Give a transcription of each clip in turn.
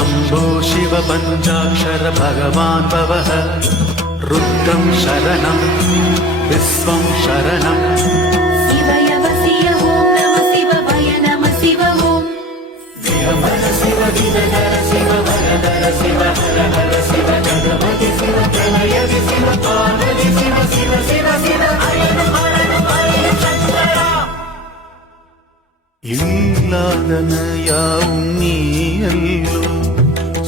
शम्भो शिव पञ्चाक्षर भगवान् भवः रुद्रं शरणं विश्वं शरणम् शिवय वसिय ॐ नमः शिवाय नमः शिव ॐ शिवहर शिव गिरधर शिव वरदर शिव हर हर शिव जगपति शिव प्रलय शिव पार्वती शिव शिव शिव शिव अयन हरण हरण शंकरा இல்லாதன யாவும் நீ அல்லோ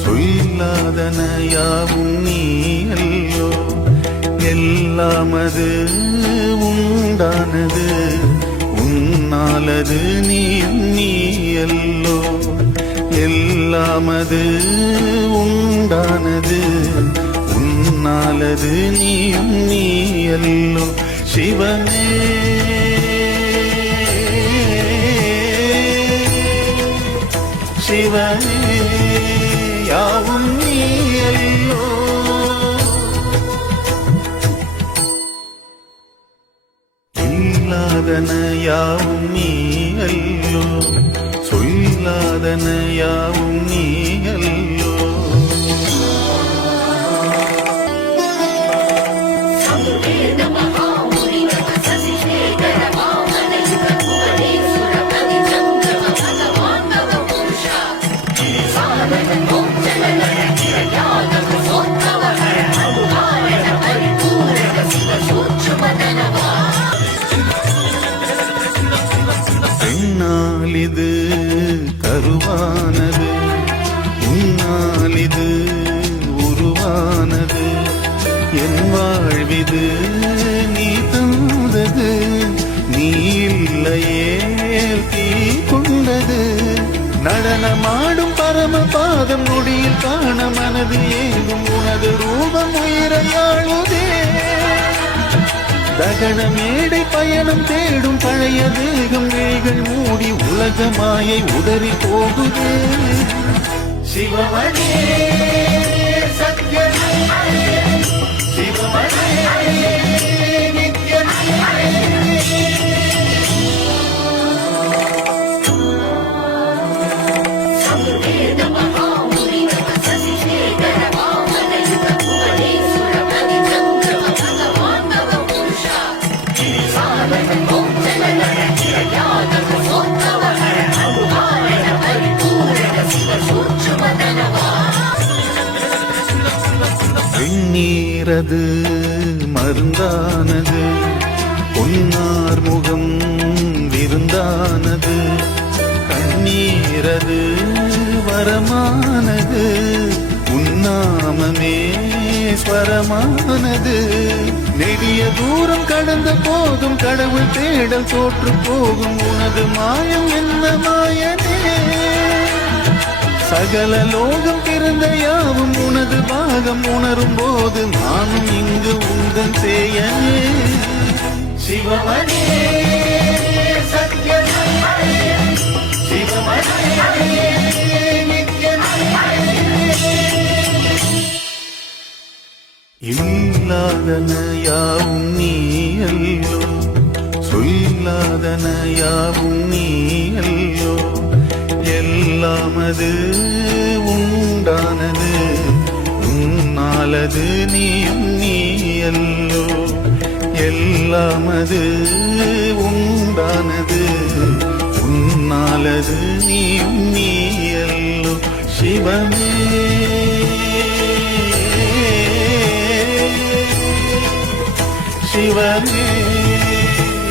சொல்லாதன யாவும் நீ அல்லோ எல்லாமது உண்டானது உன்னாலது நீ அல்லோ எல்லாமது உண்டானது உன்னாலது நீ அல்லோ சிவனே சிவனே யாவும் நீ அல்லோ இல்லாதன யாவும் நீ அல்லோ சொல்லாதன யாவும் நீ அல்லோ பெண்ணாலிது கருவானது உன்னாலிது உருவானது என் வாழ்விது நீ தந்தது நீ இல்லையே தீ கொண்டது நடனமாடும் பரமபாதம் நொடியில் காண மனது ஏங்கும் உனது ரூபம் உயிரையாளுதே தகன மேடை பயணம் தேடும் பழைய தேகம் வேகள் மூடி உலக மாயை உதறி போகுது சிவமணி சத்யமே சிவமணி நித்யமே வெண்ணீரது மருந்தானது பொன்னார் முகம் விருந்தானது கண்ணீரது வரமானது உன்னாமமே ஸ்வரமானது நெடிய தூரம் கடந்த போதும் கடவுள் தேடல் தோற்று போகும் உனது மாயம் என்ன மாயனே சகல லோகம் பிறந்த யாவும் உனது பாகம் உணரும் போது நானும் இங்கு உந்தன் சேயனே சிவமணி சத்யமே சிவமணி இல்லாதன யாவும் நீ அல்லோ சொல்லாதன யாவும் நீ அல்லோ எல்லாமது உண்டானது உன்னாலது நீ அல்லோ எல்லாமது உண்டானது உன்னாலது நீ அல்லோ சிவமே சிவமே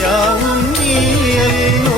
யாவும் நீ அல்லோ